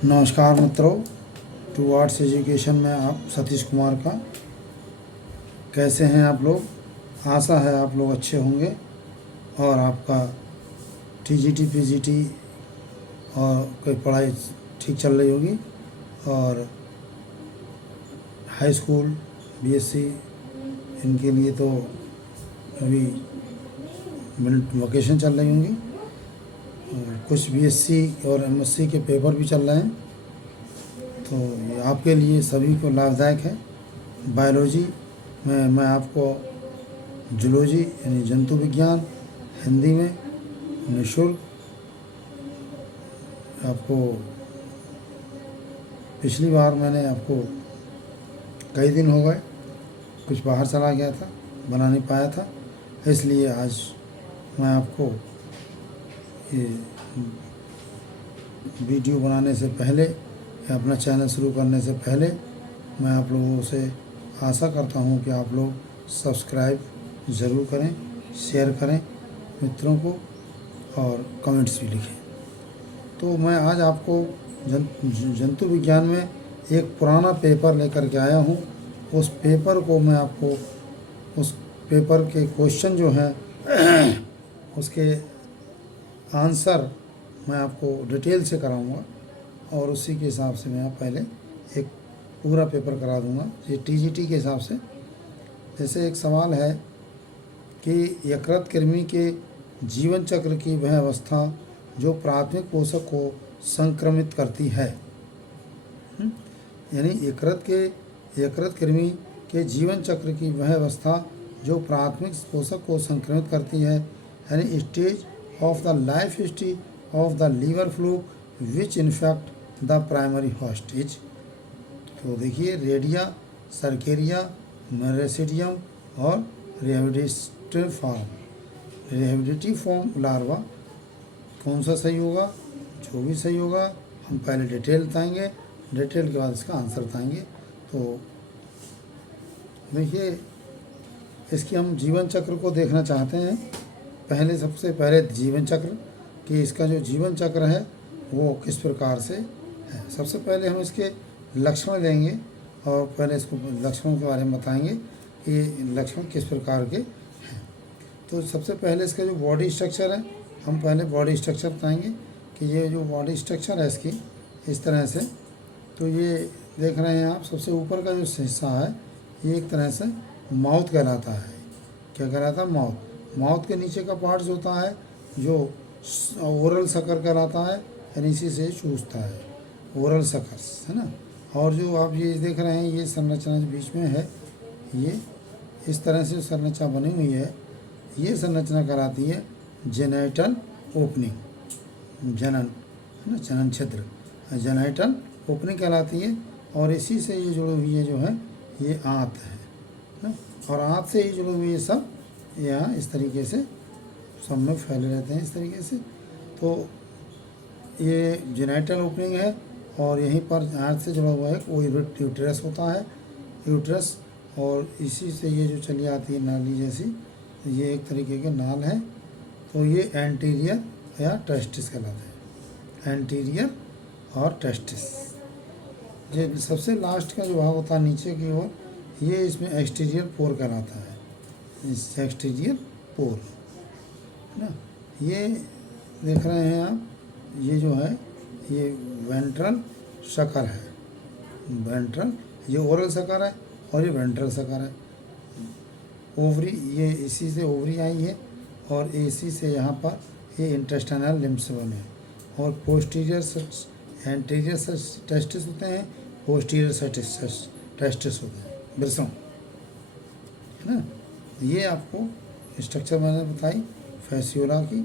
नमस्कार मित्रों, to arts education में आप सतीश कुमार का। कैसे हैं आप लोग? आशा है आप लोग अच्छे होंगे और आपका टीजीटी पीजीटी और कोई पढ़ाई ठीक चल रही होगी। और हाई स्कूल बीएससी इनके लिए तो अभी वोकेशन चल रही होंगी। कुछ बीएससी और एमएससी के पेपर भी चल रहे हैं, तो ये आपके लिए सभी को लाभदायक है। बायोलॉजी में मैं आपको जूलॉजी यानी जंतु विज्ञान हिंदी में निःशुल्क आपको, पिछली बार मैंने आपको कई दिन हो गए, कुछ बाहर चला गया था, बना नहीं पाया था, इसलिए आज मैं आपको ये वीडियो बनाने से पहले या अपना चैनल शुरू करने से पहले मैं आप लोगों से आशा करता हूँ कि आप लोग सब्सक्राइब ज़रूर करें, शेयर करें मित्रों को और कमेंट्स भी लिखें। तो मैं आज आपको जंतु विज्ञान में एक पुराना पेपर लेकर के आया हूँ। उस पेपर को मैं आपको, उस पेपर के क्वेश्चन जो हैं उसके आंसर मैं आपको डिटेल से कराऊंगा और उसी के हिसाब से मैं पहले एक पूरा पेपर करा दूंगा। ये टीजीटी के हिसाब से। जैसे एक सवाल है कि यकृत कृमि के जीवन चक्र की वह अवस्था जो प्राथमिक पोषक को संक्रमित करती है। यानी यकृत कृमि के जीवन चक्र की वह अवस्था जो प्राथमिक पोषक को संक्रमित करती है, यानी stage of the life history of the liver fluke which infect the primary host is. तो देखिए, रेडिया, सर्केरिया, मेरेसिडियम और रिहेबिलिटी फॉर्म लार्वा कौन सा सही होगा? जो भी सही होगा हम पहले डिटेल बताएंगे, डिटेल के बाद इसका आंसर बताएंगे। तो देखिए, इसकी हम जीवन चक्र को देखना चाहते हैं। पहले सबसे पहले जीवन चक्र कि इसका जो जीवन चक्र है वो किस प्रकार से है। सबसे पहले हम इसके लक्षण लेंगे और पहले इसको लक्षणों के बारे में बताएंगे कि लक्षण किस प्रकार के हैं। तो सबसे पहले इसका जो बॉडी स्ट्रक्चर है, हम पहले बॉडी स्ट्रक्चर बताएंगे कि ये जो बॉडी स्ट्रक्चर है इसकी इस तरह से। तो ये देख रहे हैं आप, सबसे ऊपर का जो हिस्सा है ये एक तरह से माउथ कहलाता है। क्या कहलाता है? माउथ। माउथ के नीचे का पार्ट जो होता है जो ओरल सकर कहलाता है, यानी इसी से चूसता है, ओरल सकर्स, है ना। और जो आप ये देख रहे हैं ये संरचना जो बीच में है, ये इस तरह से संरचना बनी हुई है, ये संरचना कहलाती है जेनाइटल ओपनिंग। जनन, है ना, जनन छिद्र, जेनाइटल ओपनिंग कहलाती है। और इसी से ये जुड़ी हुई है जो है ये आंत है ना, और आंत से ही जुड़ी हुई ये सब यहाँ इस तरीके से सब में फैले रहते हैं इस तरीके से। तो ये जेनाइटल ओपनिंग है और यहीं पर आंत से जुड़ा हुआ है वो यूट्रस होता है, यूट्रस। और इसी से ये जो चली आती है नाली जैसी, ये एक तरीके के नाल है। तो ये एंटीरियर या टेस्टिस कहलाते हैं, एंटीरियर और टेस्टिस। ये सबसे लास्ट का जो भाग होता है नीचे की ओर, ये इसमें एक्सटीरियर पोर कहलाता है, इस एक्सटीरियर पोर, है ना। ये देख रहे हैं आप, ये जो है ये वेंट्रल शकर है, वेंट्रल, ये ओरल शकर है और ये वेंट्रल शकर है। ओवरी, ये इसी से ओवरी आई है और इसी से यहाँ पर ये इंटेस्टाइनल लिम्फ्स बने हैं। और पोस्टीरियर एंटीरियर टेस्टिस होते हैं, पोस्टीरियर टेस्टिस होते हैं, बिरसों, है ना। ये आपको स्ट्रक्चर मैंने बताई फैसियोला की,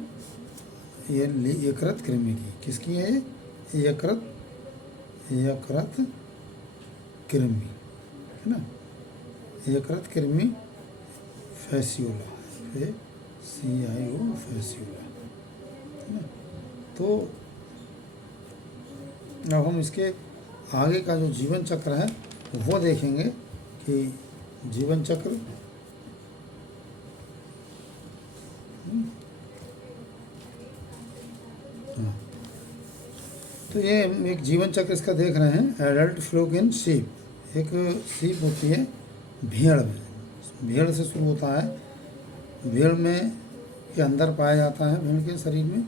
ये यकृत कृमि की। किसकी है ये? यकृत कृमि, है ना, यकृत कृमि फैसियोला, FACIO फैसियोला, है ना। तो अब हम इसके आगे का जो जीवन चक्र है वो देखेंगे कि जीवन चक्र तो ये हम एक जीवन चक्र इसका देख रहे हैं। Adult fluke in sheep. एक शीप होती है भेड़ में, भेड़ से शुरू होता है। भेड़ में के अंदर पाया जाता है, भेड़ के शरीर में, है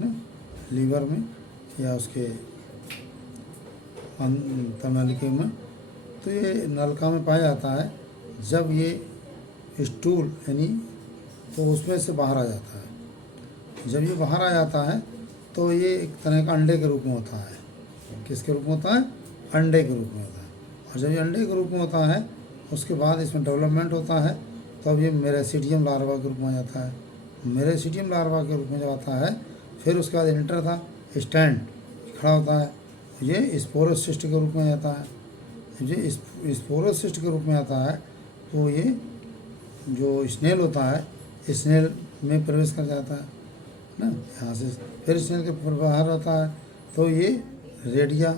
ना, लीवर में या उसके तनलिके में। तो ये नलका में पाया जाता है। जब ये स्टूल यानी तो उसमें से बाहर आ जाता है। जब ये बाहर आ जाता है तो ये एक तरह का अंडे के रूप में होता है। किसके रूप में होता है? अंडे के रूप में होता है। और जब ये अंडे के रूप में होता है उसके बाद इसमें डेवलपमेंट होता है, तो अब ये मेरेसिडियम लार्वा के रूप में आ जाता है। मेरेसिडियम लार्वा के रूप में जब आता है फिर उसके बाद इंटर था स्टैंड खड़ा होता है, ये स्पोरोसिस्ट के रूप में आ जाता है। ये स्पोरोसिस्ट के रूप में आता है तो ये जो स्नेल होता है स्नेल में प्रवेश कर जाता है ना, यहाँ से फिर स्नेल के बाहर आता है तो ये रेडिया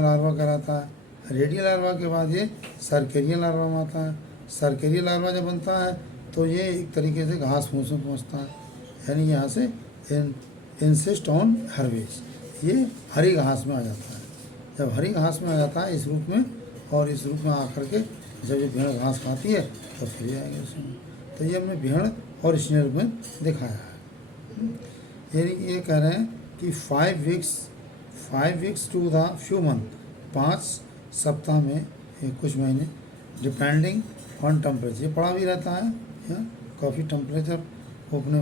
लार्वा कहलाता है। रेडिया लार्वा के बाद ये सर्केरिया लार्वा में आता है। सर्केरिया लार्वा जब बनता है तो ये एक तरीके से घास फूस में पहुँचता है, यानी यहाँ से इंसिस्ट ऑन हर्वेज, ये हरी घास में आ जाता है। जब हरी घास में आ जाता है इस रूप में, और इस रूप में आकर के जब ये भेड़ घास खाती है तो फिर ये आएगा उसमें। तो ये हमने भेड़ और स्नेल में दिखाया है। यानी ये कह रहे हैं कि 5 weeks to the few month, 5 सप्ताह में कुछ महीने, डिपेंडिंग ऑन टेम्परेचर। ये पड़ा भी रहता है काफ़ी टेम्परेचर वो अपने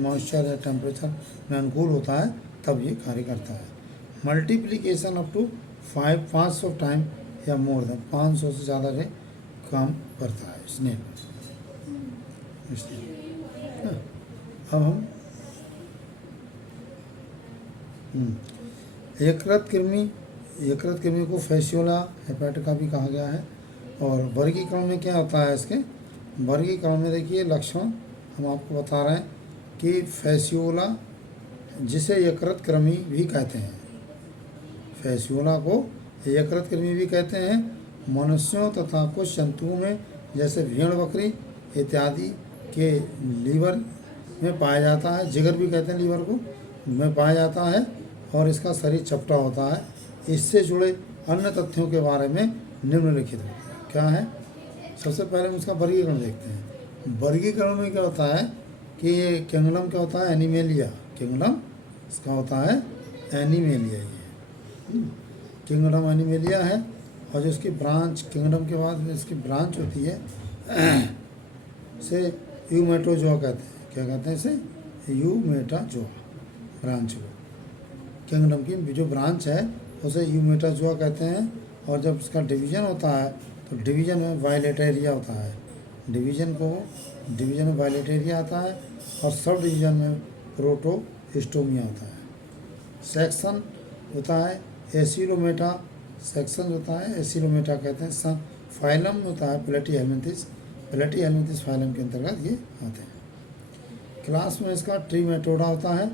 मॉइस्चर या टेम्परेचर में अनुकूल होता है तब ये कार्य करता है। मल्टीप्लिकेशन अप टू 500 टाइम या मोर देन 500 से ज़्यादा से काम करता है स्नेल। अब हम यकृत कृमि को फैसियोला हेपेटिका भी कहा गया है। और वर्गीकरण में क्या होता है इसके? वर्गीकरण में देखिए लक्षण हम आपको बता रहे हैं कि फैसियोला, जिसे यकृत कृमि भी कहते हैं, फैसियोला को यकृत कृमि भी कहते हैं। मनुष्यों तथा कुछ जंतुओं में जैसे भेड़ बकरी इत्यादि के लीवर में पाया जाता है। जिगर भी कहते हैं लीवर को, में पाया जाता है और इसका शरीर चपटा होता है। इससे जुड़े अन्य तथ्यों के बारे में निम्नलिखित होता है। क्या है? सबसे पहले हम इसका वर्गीकरण देखते हैं। वर्गीकरण में क्या होता है कि ये किंगडम क्या होता है? एनिमेलिया। किंगडम इसका होता है एनिमेलिया। ये किंगडम एनिमेलिया है। और जो इसकी ब्रांच, किंगडम के बाद में इसकी ब्रांच होती है से यूमेटोजोआ कहते हैं। क्या कहते हैं इसे? यूमेटाजोआ ब्रांच को। किंगडम की जो ब्रांच है उसे यूमेटाजोआ कहते हैं। और जब इसका डिवीज़न होता है तो डिवीज़न में वायलेटेरिया होता है। डिवीज़न में वायलेटेरिया आता है और सब डिवीज़न में प्रोटोस्टोमिया होता है। सेक्शन होता है एसिलोमेटा, सेक्शन होता है एसिलोमेटा कहते हैं। फाइलम होता है प्लेटीहेल्मिन्थिस फाइलम के अंतर्गत ये आते हैं। क्लास में इसका ट्रीमेटोडा होता है,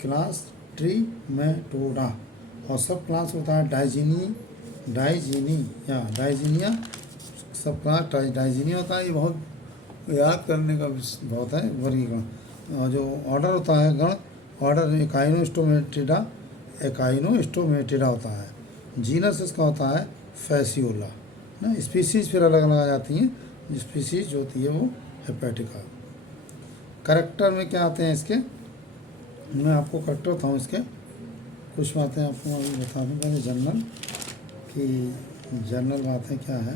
क्लास ट्रीमेटोडा। और सब क्लास होता है डाइजीनिया सब क्लास डाइजीनिया होता है। ये बहुत याद करने का बहुत है वर्गीकरण। और जो ऑर्डर होता है गण, ऑर्डर एकाइनोस्टोमेटिडा होता है। जीनस इसका होता है फैसियोला ना। स्पीसीज फिर अलग अलग आ जाती हैं। स्पीसीज जो होती है वो हेपेटिका। करैक्टर में क्या आते हैं इसके? मैं आपको करैक्टर बताऊँ इसके, कुछ बातें आपको अभी बता दूँ पहले जनरल बातें क्या है।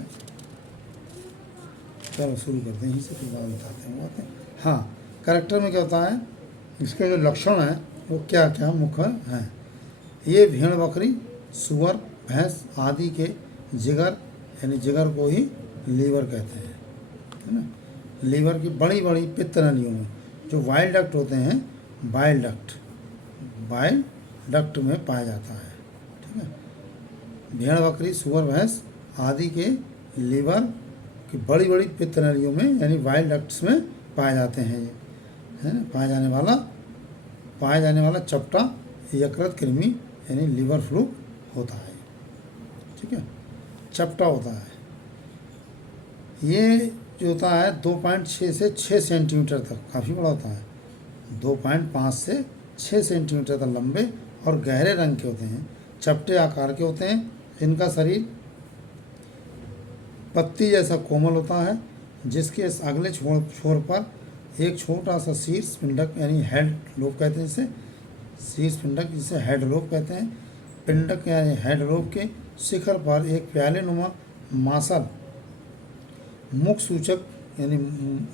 चलो शुरू करते हैं, यहीं से फिर बात बताते हैं बातें। हाँ, करैक्टर में क्या होता है, इसके जो लक्षण हैं वो क्या क्या मुख्य हैं। ये भेड़ बकरी सुअर भैंस आदि के जिगर, यानी जिगर को ही लीवर कहते हैं, है ना। लीवर की बड़ी बड़ी पित्त नलियों में जो वाइल डक्ट होते हैं, बाइल डक्ट में पाया जाता है, ठीक है। भेड़ बकरी सुअर भैंस आदि के लीवर की बड़ी बड़ी पित्त नलियों में यानी वाइल डक्ट्स में पाए जाते हैं। ये है ना, पाया जाने वाला चपटा यकृत कृमि यानी लीवर फ्लूक होता है, ठीक है। चपटा होता है। ये जो होता है 2.6 से 6 सेंटीमीटर तक, काफ़ी बड़ा होता है। 2.5 से 6 सेंटीमीटर तक लंबे और गहरे रंग के होते हैं, चपटे आकार के होते हैं। इनका शरीर पत्ती जैसा कोमल होता है, जिसके अगले छोर पर एक छोटा सा शीर्ष पिंडक यानी हेड लोब कहते हैं जिसे, शीर्ष पिंडक जिसे हेड लोब कहते हैं। पिंडक यानी हेड लोब के शिखर पर एक प्याले नुमा मासल मुख सूचक यानी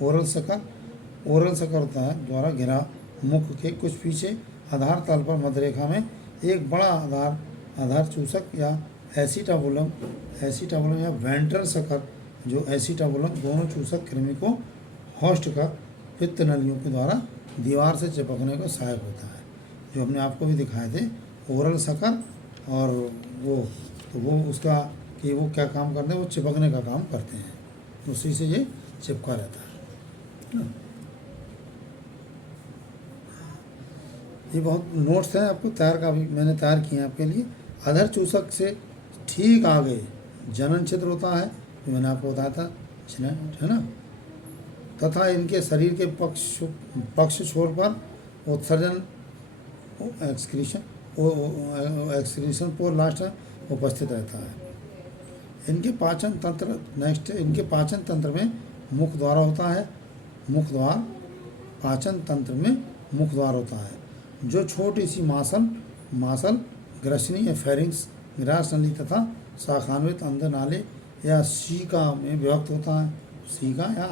ओरल सकर होता है द्वारा घिरा मुख के कुछ पीछे आधार तल पर मध्य रेखा में एक बड़ा आधार चूसक या एसिटाबुलम या वेंट्रल सकर, जो एसिटाबुलम दोनों चूसक कृमि को होस्ट का पित्त नलियों के द्वारा दीवार से चिपकने को सहायक होता है। जो हमने आपको भी दिखाए थे ओरल सकर और वो उसका कि वो क्या काम करते हैं, वो चिपकने का काम करते हैं, उसी से ये चिपका रहता है। ये बहुत नोट्स हैं आपको मैंने तैयार किए हैं आपके लिए। अधर चूसक से ठीक आगे जनन छिद्र होता है, जो मैंने आपको बताया था, है ना, तथा इनके शरीर के पक्ष छोर पर उत्सर्जन एक्सक्रीशन पोर लास्ट में उपस्थित रहता है। इनके पाचन तंत्र में मुख द्वार होता है, पाचन तंत्र में मुख द्वार होता है, जो छोटी सी मासल ग्रसनी या फेरिंग्स ग्रास नली तथा शाखान्वित अंदर नाले या सीका में विभक्त होता है। सीका या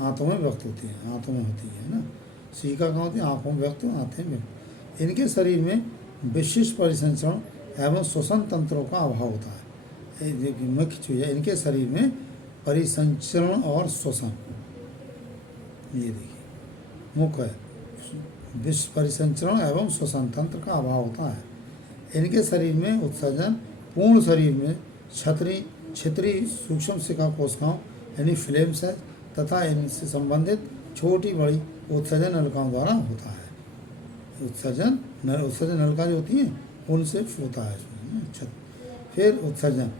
आंतों में व्यक्त होती है, आंतों में होती है ना। सीका कहाँ होती है? आँखों में व्यक्त, आंतें में व्यक्त। इनके शरीर में विशिष्ट परिसंचरण एवं श्वसन तंत्रों का अभाव होता है। मुख्य चीज़ है इनके शरीर में परिसंचरण और श्वसन, ये देखिए मुख्य है, विशिष्ट परिसंचरण एवं श्वसन तंत्र का अभाव होता है। इनके शरीर में उत्सर्जन पूर्ण शरीर में छितरी सूक्ष्म शिखा कोशिकाओं यानी फ्लेम्स है तथा इनसे संबंधित छोटी बड़ी उत्सर्जन नलिकाओं द्वारा होता है। उत्सर्जन नलिका जो होती हैं उनसे होता है। फिर उत्सर्जन,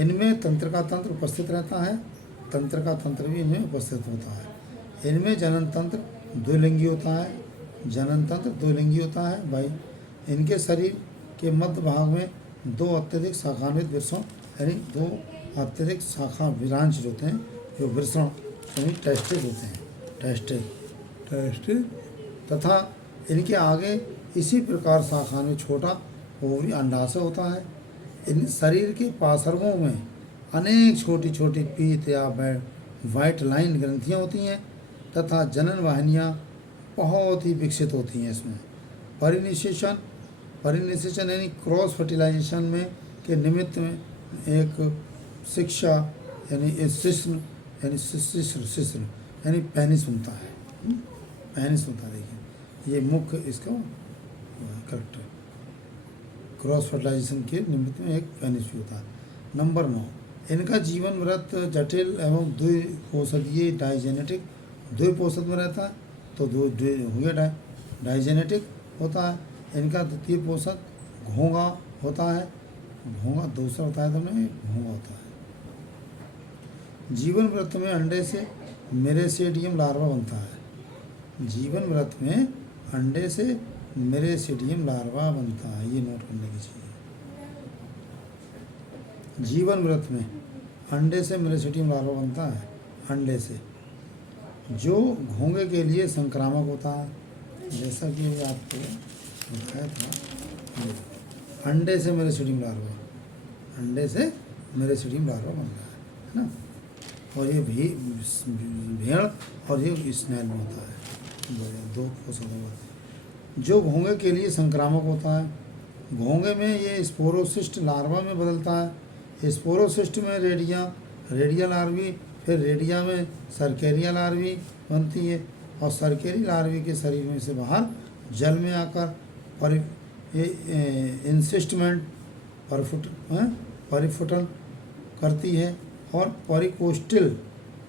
इनमें तंत्र का तंत्र उपस्थित रहता है, तंत्र का तंत्र भी इनमें उपस्थित होता है। इनमें जनन तंत्र द्विलिंगी होता है भाई। इनके शरीर के मध्य भाग में दो अत्यधिक शाखान्वित वृषण यानी दो अत्यधिक शाखा विरांश होते हैं, जो वृषण यानी टेस्टेड होते हैं, टेस्टेड तथा इनके आगे इसी प्रकार शाखान्वित छोटा ओवरी अंडाशय होता है। इन शरीर के पार्श्वों में अनेक छोटी छोटी पीत या वाइट लाइन ग्रंथियाँ होती हैं तथा जनन वाहिनियाँ बहुत ही विकसित होती हैं। इसमें परिनिषेचन यानी क्रॉस फर्टिलाइजेशन में के निमित्त में एक शिक्षा यानी शिश्न यानी पेनिस बनता है, पेनिस होता है। देखिए ये मुख्य इसका करेक्ट है, क्रॉस फर्टिलाइजेशन के निमित्त में एक पेनिस भी होता है। नंबर 9, इनका जीवन व्रत जटिल एवं द्विपोषकीय द्विपोषक में रहता है, तो दो हो गया डाइजेनेटिक होता है। इनका द्वितीय पोषक घोंगा होता है, घोंगा दूसरा होता है तो नहीं घोंगा होता है। जीवन व्रत में अंडे से मेरेसिडियम लार्वा बनता है। जीवन व्रत में अंडे से मेरेसिडियम लार्वा बनता है, ये नोट करने की चीज़ है। जीवन व्रत में अंडे से मेरेसिडियम लार्वा बनता है, अंडे से, जो घोंगे के लिए संक्रामक होता है। जैसा कि आपको दिखाया था, अंडे से मेरेसिडियम लार्वा बनता है ना। और ये भी भेड़ और ये स्नेल में होता है, दो पोषक जो घोंगे के लिए संक्रामक होता है। घोंगे में ये स्पोरोसिस्ट लार्वा में बदलता है। स्पोरोसिस्ट में रेडिया लार्वी, फिर रेडिया में सरकेरिया लार्वी बनती है और सरकेरी लार्वी के शरीर में से बाहर जल में आकर इंसिस्टमेंट परिफुटन करती है और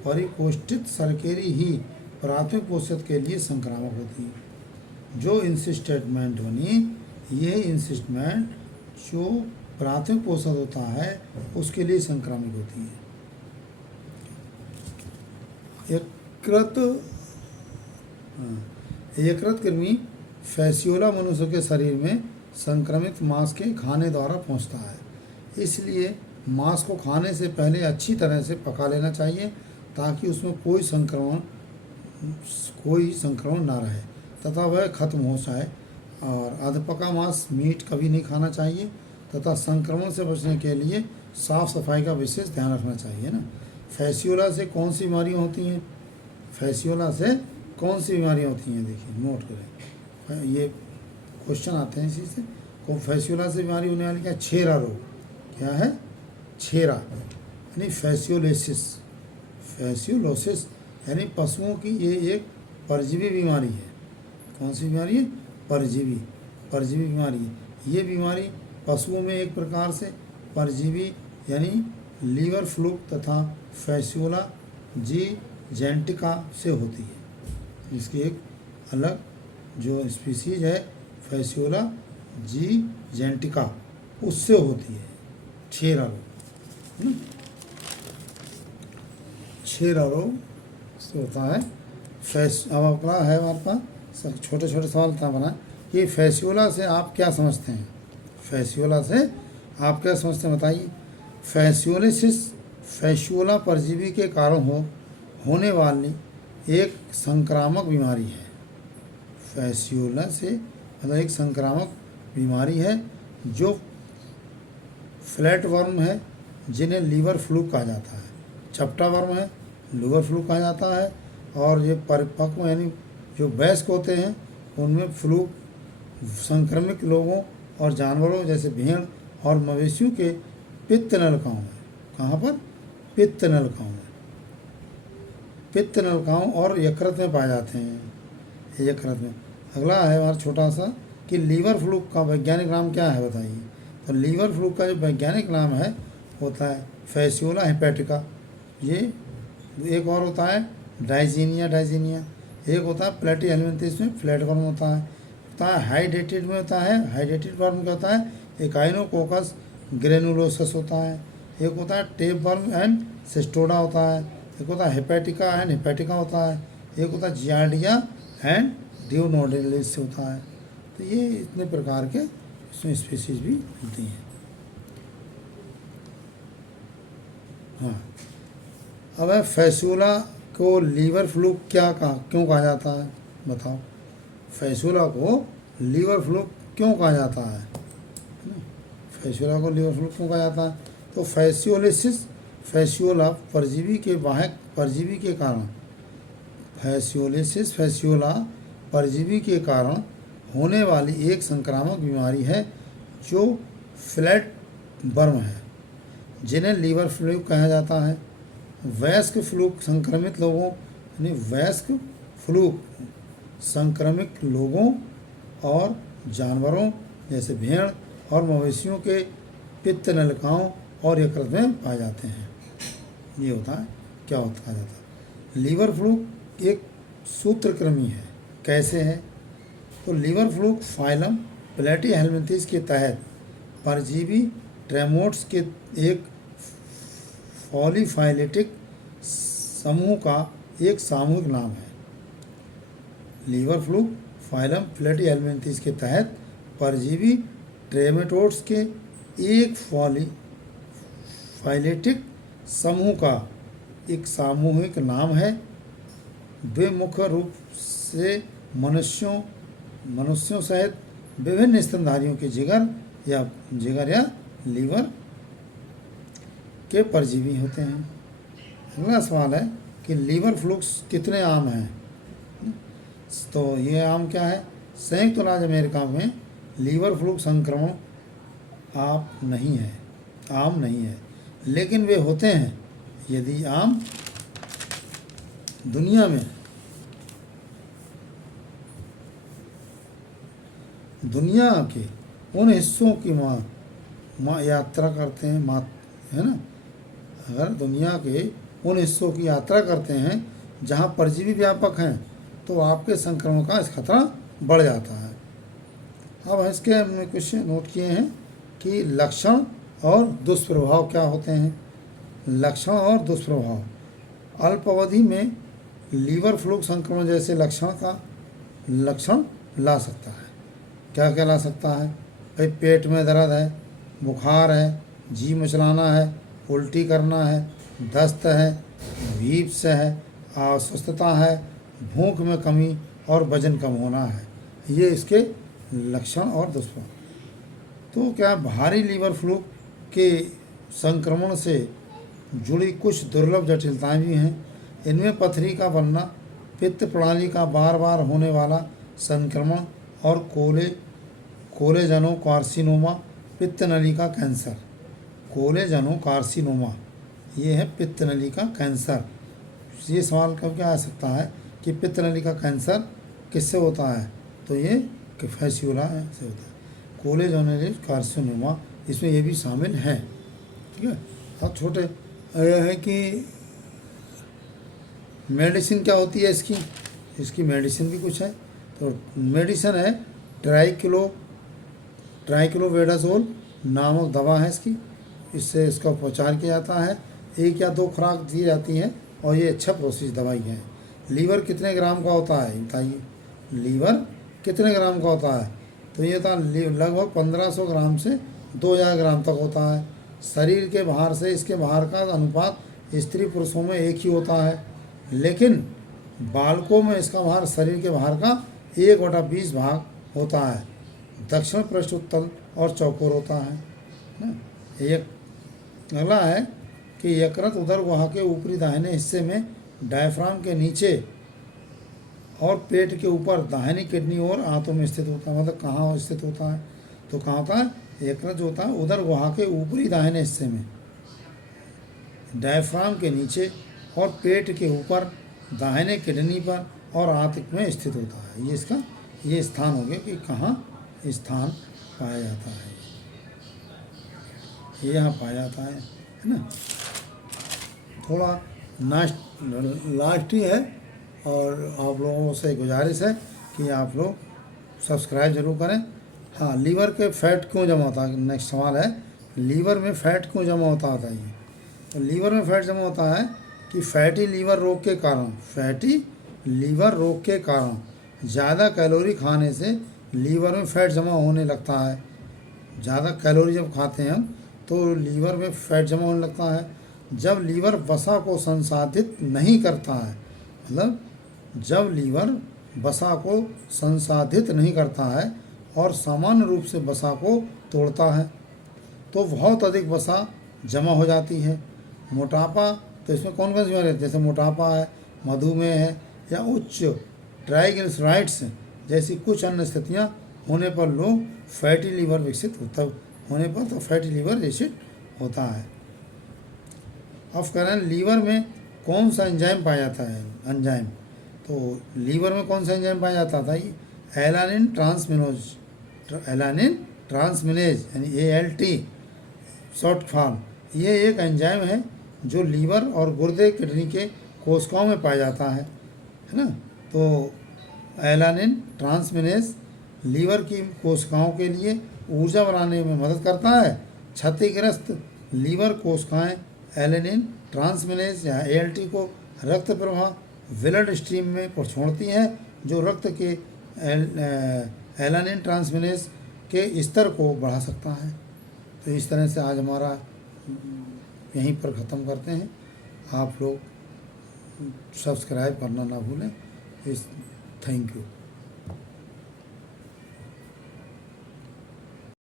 परिकोष्ठित सरकेरी ही प्राथमिक पोषक के लिए संक्रामक होती है। जो इंसिस्टेटमेंट बनी, ये इंसिस्टमेंट जो प्राथमिक पोषक होता है उसके लिए संक्रामक होती है। यकृत कृमि फैसियोला मनुष्य के शरीर में संक्रमित मांस के खाने द्वारा पहुंचता है, इसलिए मांस को खाने से पहले अच्छी तरह से पका लेना चाहिए ताकि उसमें कोई संक्रमण ना रहे तथा वह खत्म हो जाए। और अधपका मांस मीट कभी नहीं खाना चाहिए तथा संक्रमण से बचने के लिए साफ सफाई का विशेष ध्यान रखना चाहिए ना। फैसियोला से कौन सी बीमारियाँ होती हैं? फैसियोला से कौन सी बीमारियाँ होती हैं? देखिए नोट करें, ये क्वेश्चन आते हैं इसी से। को फैसियोला से बीमारी होने वाली क्या? छेरा रोग। क्या है? छेरा यानी फैसियोलोसिस। फैसियोलोसिस यानी पशुओं की ये एक परजीवी बीमारी है। कौन सी बीमारी है? परजीवी बीमारी है। ये बीमारी पशुओं में एक प्रकार से परजीवी यानी लीवर फ्लूक तथा फैसियोला जेनेटिका से होती है। इसकी एक अलग जो स्पीसीज है फैसियोला जेनेटिका, उससे होती है छेरा रोग। छेरा रोग से होता है। अब अगला है हमारे पास छोटे छोटे सवाल था बना कि फैसियोला से आप क्या समझते हैं? फैसियोला से आप क्या समझते हैं बताइए। फैसियोलिसिस फैसियोला परजीवी के कारण होने वाली एक संक्रामक बीमारी है। फैसियोला से मतलब एक संक्रामक बीमारी है जो फ्लैट वर्म है जिन्हें लीवर फ्लूक कहा जाता है। चपटा वर्म है, लीवर फ्लूक कहा जाता है। और ये परिपक्व यानी जो वयस्क होते हैं उनमें फ्लूक संक्रमित लोगों और जानवरों जैसे भेड़ और मवेशियों के पित्त नलिकाओं में, कहाँ पर? पित्त नलिकाओं में, पित्त नलिकाओं और यकृत में पाए जाते हैं। यकृत में। अगला है हमारा छोटा सा कि लीवर फ्लूक का वैज्ञानिक नाम क्या है बताइए। तो लीवर फ्लूक का जो वैज्ञानिक नाम है होता है फैसियोला हेपेटिका। ये एक और होता है डाइजीनिया। एक होता है प्लेटी हेलमिंथिस में फ्लैट वर्म होता है हाइड्रेटेड में होता है। हाइड्रेटेड वर्म क्या होता है? एकाइनोकोकस ग्रेनुलोसस होता है। एक होता है टेप वर्म एंड सिस्टोडा होता है। एक होता है हेपेटिका एंड हेपेटिका होता है। एक होता है जियार्डिया एंड डियोनोडेलिस होता है। तो ये इतने प्रकार के इसमें स्पीसीज भी होती हैं। हाँ, अब है फैसियोला को लीवर फ्लूक क्यों कहा जाता है बताओ। फैसियोला को लीवर फ्लूक क्यों कहा जाता है? फैसियोला को लीवर फ्लूक क्यों कहा जाता है? तो फैसियोलिसिस फैसियोला परजीवी के कारण फैसियोलिसिस फैसियोला परजीवी के कारण होने वाली एक संक्रामक बीमारी है जो फ्लैट वर्म है जिन्हें लीवर फ्लूक कहा जाता है। वयस्क फ्लूक संक्रमित लोगों यानी वयस्क फ्लूक संक्रमित लोगों और जानवरों जैसे भेड़ और मवेशियों के पित्त नलिकाओं और यकृत में पाए जाते हैं। ये होता है क्या होता जाता है? लीवर फ्लूक एक सूत्रकृमि है। कैसे है? तो लीवर फ्लूक फाइलम प्लेटी हेलमिंथिस के तहत परजीवी ट्रेमोट्स के एक पॉलीफाइलेटिक समूह का एक सामूहिक नाम है। लीवर फ्लूक फाइलम प्लेटी हेलमिंथिस के तहत परजीवी ट्रेमेटोड्स के एक पॉलीफाइलेटिक समूह का एक सामूहिक नाम है। वे मुख्य रूप से मनुष्यों सहित विभिन्न स्तनधारियों के जिगर या लीवर के परजीवी होते हैं। अगला सवाल है कि लीवर फ्लूक्स कितने आम हैं? तो ये आम क्या है? संयुक्त राज्य अमेरिका में लीवर फ्लूक संक्रमण आम नहीं है, लेकिन वे होते हैं यदि आम दुनिया के उन हिस्सों की यात्रा करते हैं है ना। अगर दुनिया के उन हिस्सों की यात्रा करते हैं जहां परजीवी व्यापक हैं तो आपके संक्रमण का खतरा बढ़ जाता है। अब इसके हमने कुछ नोट किए हैं कि लक्षण और दुष्प्रभाव क्या होते हैं। लक्षण और दुष्प्रभाव। अल्प अवधि में लीवर फ्लूक संक्रमण जैसे लक्षण ला सकता है। क्या क्या ला सकता है भाई? पेट में दर्द है, बुखार है, जी मचलाना है, उल्टी करना है, दस्त है, वीप्स है, अस्वस्थता है, भूख में कमी और वजन कम होना है। ये इसके लक्षण और दुष्प्रभाव। तो क्या भारी लीवर फ्लू के संक्रमण से जुड़ी कुछ दुर्लभ जटिलताएं भी हैं। इनमें पथरी का बनना, पित्त प्रणाली का बार बार होने वाला संक्रमण और कोलेजनो कार्सिनोमा, पित्त नली का कैंसर। कोलेजनो कार्सिनोमा ये है पित्त नली का कैंसर। ये सवाल कब क्या आ सकता है कि पित्त नली का कैंसर किससे होता है? तो ये कि फैसियोला से होता है। कोलेजोनल कार्सिनोमा इसमें ये भी शामिल है। ठीक है। अब छोटे यह है कि मेडिसिन क्या होती है इसकी मेडिसिन भी कुछ है। तो मेडिसिन है ट्राइक्लोवेडाजोल नामक दवा है इसकी। इससे इसका उपचार किया जाता है। 1 या 2 खुराक दी जाती है और ये अच्छा प्रोसेस दवाई है। लीवर कितने ग्राम का होता है बताइए? लीवर कितने ग्राम का होता है? तो ये था लगभग 1500 ग्राम से 2000 ग्राम तक होता है। शरीर के भार से इसके भार का अनुपात स्त्री पुरुषों में एक ही होता है, लेकिन बालकों में इसका भार शरीर के भार का 1/20 भाग होता है। दक्षिण पृष्ठ उत्तल और चौकोर होता है ना। एक अगला है कि यकृत उदर गुहा के ऊपरी दाहिने हिस्से में डायफ्राम के नीचे और पेट के ऊपर दाहिनी किडनी और आंतों में स्थित होता है। मतलब कहाँ स्थित होता है? तो कहाँ होता है? यकृत जो होता है उदर गुहा के ऊपरी दाहिने हिस्से में, डायफ्राम के नीचे और पेट के ऊपर दाहिने किडनी पर और आंत में स्थित होता है। ये स्थान हो गया कि कहाँ स्थान पाया जाता है। ये यहाँ पाया जाता है ना। थोड़ा लास्ट ही है और आप लोगों से गुजारिश है कि आप लोग सब्सक्राइब जरूर करें। हाँ, लीवर के फैट क्यों जमा होता है? नेक्स्ट सवाल है, लीवर में फैट क्यों जमा होता है बताइए? तो लीवर में फैट जमा होता है कि फैटी लीवर रोग के कारण ज़्यादा कैलोरी खाने से लीवर में फैट जमा होने लगता है। ज़्यादा कैलोरी जब खाते हैं हम तो लीवर में फैट जमा होने लगता है। जब लीवर वसा को संसाधित नहीं करता है, मतलब जब लीवर वसा को संसाधित नहीं करता है और सामान्य रूप से वसा को तोड़ता है तो बहुत अधिक वसा जमा हो जाती है। मोटापा, तो इसमें कौन कौन सी बीमारी है? जैसे मोटापा है, मधुमेह है या उच्च ट्राइग्लिसराइड्स जैसी कुछ अन्य स्थितियाँ होने पर लोग फैटी लीवर विकसित होने पर तो फैटी लीवर विकसित होता है। अब कह रहे हैं लीवर में कौन सा एंजाइम पाया जाता है? एंजाइम, तो लीवर में कौन सा एंजाइम पाया जाता था? ये एलानिन ट्रांसमिनेज यानी ALT शॉर्ट फॉर्म। ये एक एंजाइम है जो लीवर और गुर्दे किडनी के कोशिकाओं में पाया जाता है ना। तो एलानिन ट्रांसमिनेज लीवर की कोशिकाओं के लिए ऊर्जा बनाने में मदद करता है। क्षतिग्रस्त लीवर कोशिकाएं एलानिन ट्रांसमिनेज या ALT को रक्त प्रवाह ब्लड स्ट्रीम में छोड़ती हैं जो रक्त के एलानिन ट्रांसमिनेज के स्तर को बढ़ा सकता है। तो इस तरह से आज हमारा यहीं पर ख़त्म करते हैं। आप लोग सब्सक्राइब करना ना भूलें। Thank you.